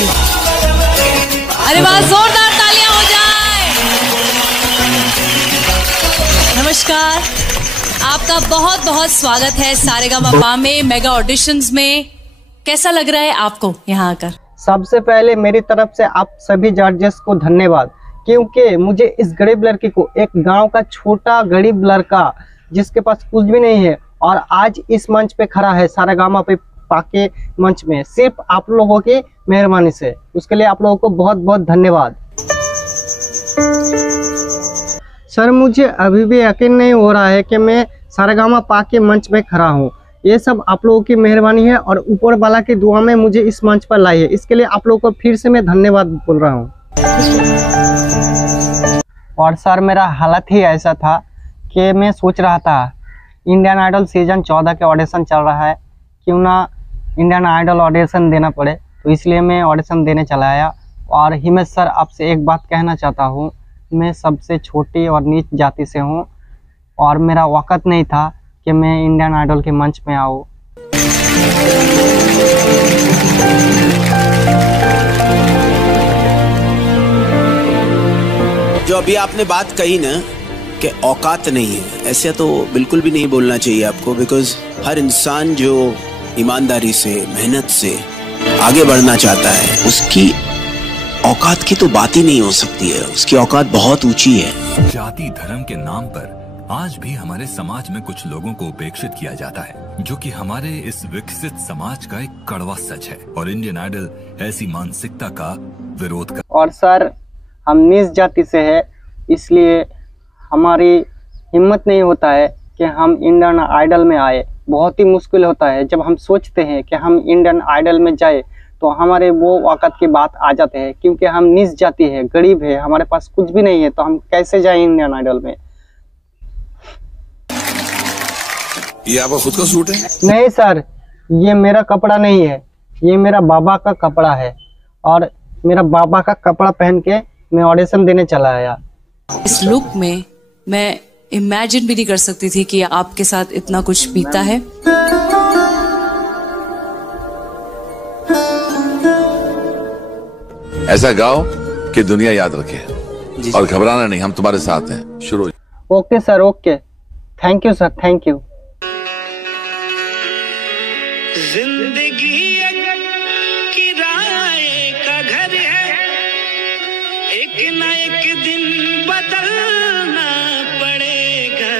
जी। अरे वाह, जोरदार तालियां हो जाए। नमस्कार, आपका बहुत बहुत स्वागत है सारेगामापा में मेगा ऑडिशंस में। कैसा लग रहा है आपको यहाँ आकर? सबसे पहले मेरी तरफ से आप सभी जजेस को धन्यवाद, क्योंकि मुझे इस गरीब लड़की को, एक गांव का छोटा गरीब लड़का जिसके पास कुछ भी नहीं है, और आज इस मंच पे खड़ा है सारेगामापा के मंच में, सिर्फ आप लोगों की मेहरबानी से। उसके लिए आप लोगों को बहुत बहुत धन्यवाद। सर, मुझे अभी भी यकीन नहीं हो रहा है कि मैं सारेगामापा के मंच में खड़ा हूँ। ये सब आप लोगों की मेहरबानी है और ऊपर वाला की दुआ में मुझे इस मंच पर लाई है। इसके लिए आप लोगों को फिर से मैं धन्यवाद बोल रहा हूँ। और सर, मेरा हालत ही ऐसा था कि मैं सोच रहा था इंडियन आइडल सीजन 14 के ऑडिशन चल रहा है, क्यों ना इंडियन आइडल ऑडिशन देना पड़े, तो इसलिए मैं ऑडिशन देने चला आया। और हिमेश सर, आपसे एक बात कहना चाहता हूँ, मैं सबसे छोटी और नीच जाति से हूँ और मेरा वक़्त नहीं था कि मैं इंडियन आइडल के मंच में आऊँ। जो अभी आपने बात कही ना कि औकात नहीं है, ऐसा तो बिल्कुल भी नहीं बोलना चाहिए आपको, बिकॉज हर इंसान जो ईमानदारी से, मेहनत से आगे बढ़ना चाहता है, उसकी औकात की तो बात ही नहीं हो सकती है। उसकी औकात बहुत ऊंची है। जाति धर्म के नाम पर आज भी हमारे समाज में कुछ लोगों को उपेक्षित किया जाता है, जो कि हमारे इस विकसित समाज का एक कड़वा सच है। और इंडियन आइडल ऐसी मानसिकता का विरोध कर। और सर, हम नीच जाति से है, इसलिए हमारी हिम्मत नहीं होता है कि हम इंडियन आइडल में आए। बहुत ही मुश्किल होता है। जब हम सोचते हैं कि हम इंडियन आइडल में जाए तो हमारे वो वक़्त की बात आ जाते हैं, क्योंकि हम नीच जाति है, गरीब है, हमारे पास कुछ भी नहीं है, तो हम कैसे जाएं इंडियन आइडल में। ये आपका खुद का सूट है? नहीं सर, ये मेरा कपड़ा नहीं है, ये मेरा बाबा का कपड़ा है, और मेरा बाबा का कपड़ा पहन के मैं ऑडिशन देने चला आया। इस लुक में मैं इमेजिन भी नहीं कर सकती थी कि आपके साथ इतना कुछ बीता है। ऐसा गाओ कि दुनिया याद रखे, और घबराना नहीं, हम तुम्हारे साथ हैं। शुरू। Okay sir, okay. Thank you sir, thank you. जिंदगी किराए का घर है, एक न एक दिन बदलना पड़ेगा।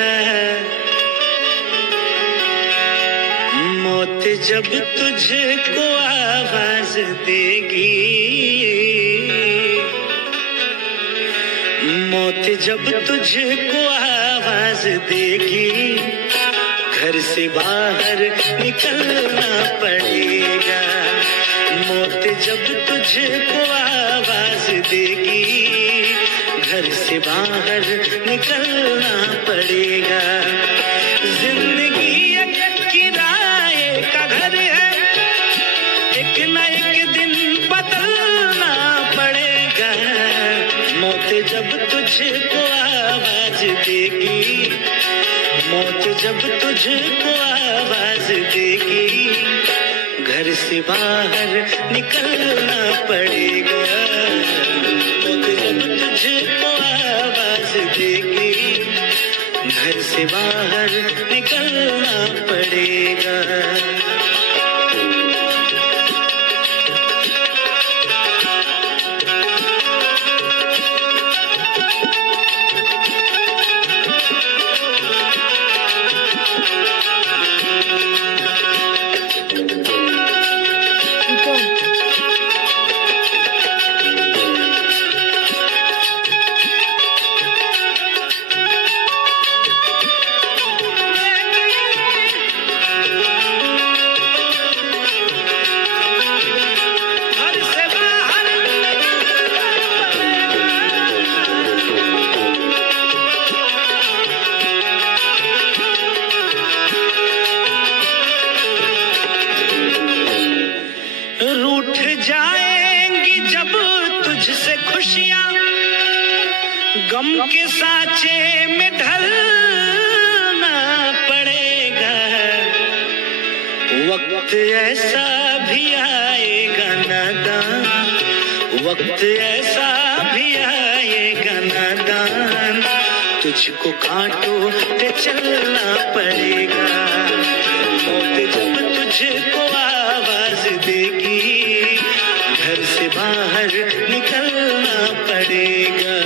मौत जब तुझको आवाज देगी, मौत जब तुझको आवाज देगी, घर से बाहर निकलना पड़ेगा। मौत जब तुझको आवाज देगी, घर से बाहर निकलना पड़ेगा। जिंदगी एक किराए का घर है, एक न एक दिन बदलना पड़ेगा। मौत जब तुझको आवाज देगी, मौत जब तुझको आवाज देगी, घर से बाहर निकलना पड़ेगा। मौत जब तुझको आवाज देगी, घर से बाहर निकलना पड़ेगा। गम के साँचे में ढलना पड़ेगा, वक्त ऐसा भी आएगा नादान वक्त ऐसा भी आएगा नादान, तुझको कांटों पे चलना पड़ेगा। मौत जब तुझको आवाज देगी, घर से बाहर निकलना पड़ेगा।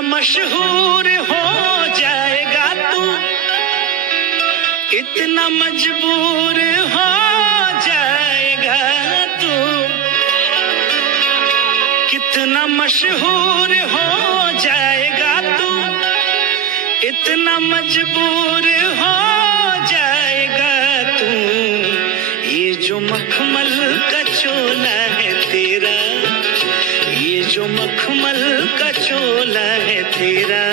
मशहूर हो जाएगा तू, इतना मजबूर हो जाएगा तू, कितना मशहूर हो जाएगा तू, इतना मजबूर हो जाएगा तू। ये जो मखमल का चोला है तेरा, ये जो मखमल का चोला है तेरा,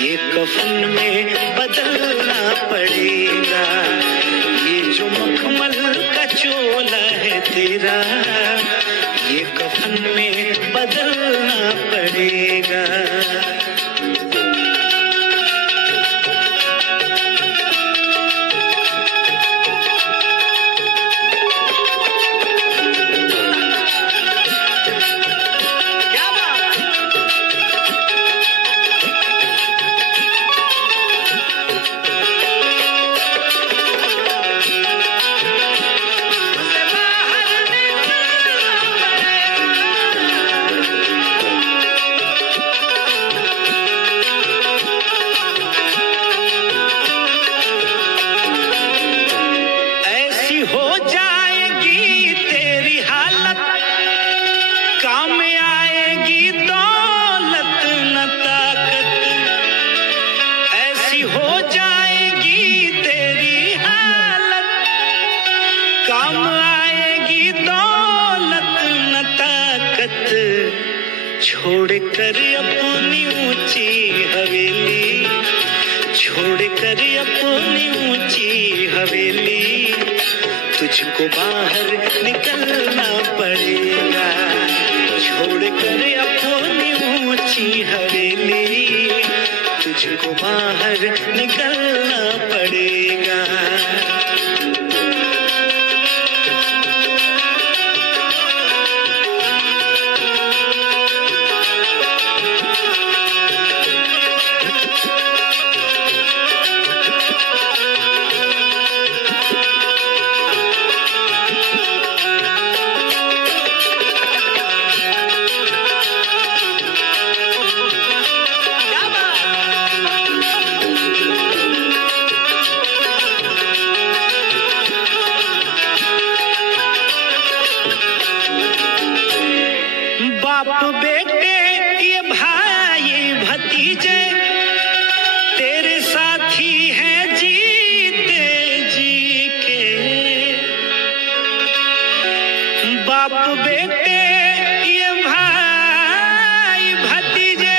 ये कफन में बदलना पड़ेगा। ये जो मखमल का चोला है तेरा, ये कफन में बदलना पड़ेगा। छोड़कर अपनी ऊंची हवेली, छोड़कर अपनी ऊंची हवेली, तुझको बाहर निकलना पड़ेगा। छोड़कर अपनी ऊंची हवेली, तुझको बाहर निकलना पड़ेगा। बाप बेटे ये भाई भतीजे तेरे साथी हैं जीते जी के। बाप बेटे ये भाई भतीजे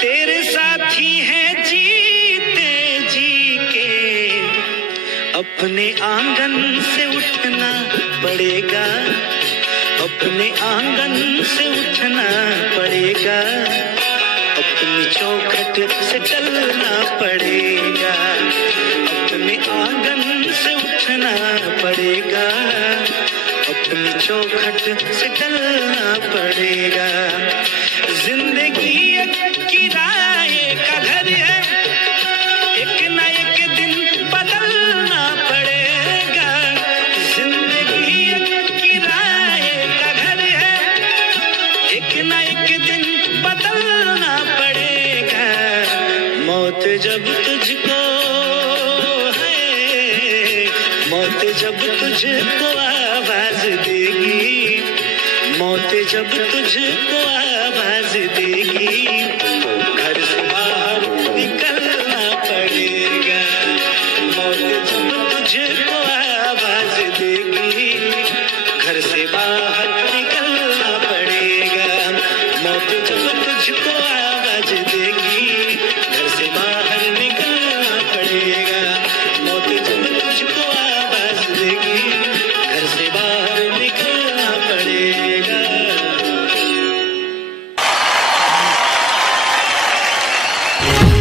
तेरे साथी हैं जीते जी के। अपने आंगन से उठना पड़ेगा, अपने आंगन से उठना पड़ेगा, अपनी चौखट से चलना पड़ेगा। अपने आंगन से उठना पड़ेगा, अपनी चौखट से चलना पड़ेगा। जिंदगी एक किराए का घर है, एक न एक दिन बदलना पड़ेगा। जिंदगी एक किराए का घर है, एक न एक दिन बदलना पड़ेगा। मौत जब तुझको है, मौत जब तुझको आवाज देगी, मौत जब तुझको आवाज देगी, घर से बाहर निकलना पड़ेगा।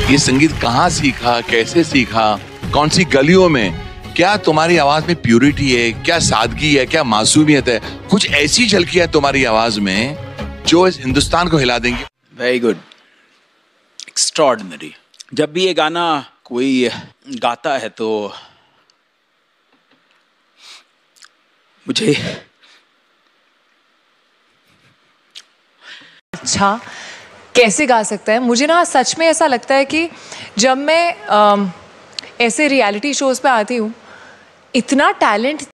ये संगीत कहाँ सीखा, कैसे सीखा, कौन सी गलियों में? क्या तुम्हारी आवाज में प्यूरिटी है, क्या सादगी है, क्या मासूमियत है? कुछ ऐसी झलकियां तुम्हारी आवाज में जो इस हिंदुस्तान को हिला देंगी। Very good, extraordinary. जब भी ये गाना कोई गाता है तो मुझे अच्छा कैसे गा सकता है? मुझे ना सच में ऐसा लगता है कि जब मैं ऐसे रियलिटी शोज पे आती हूँ, इतना टैलेंट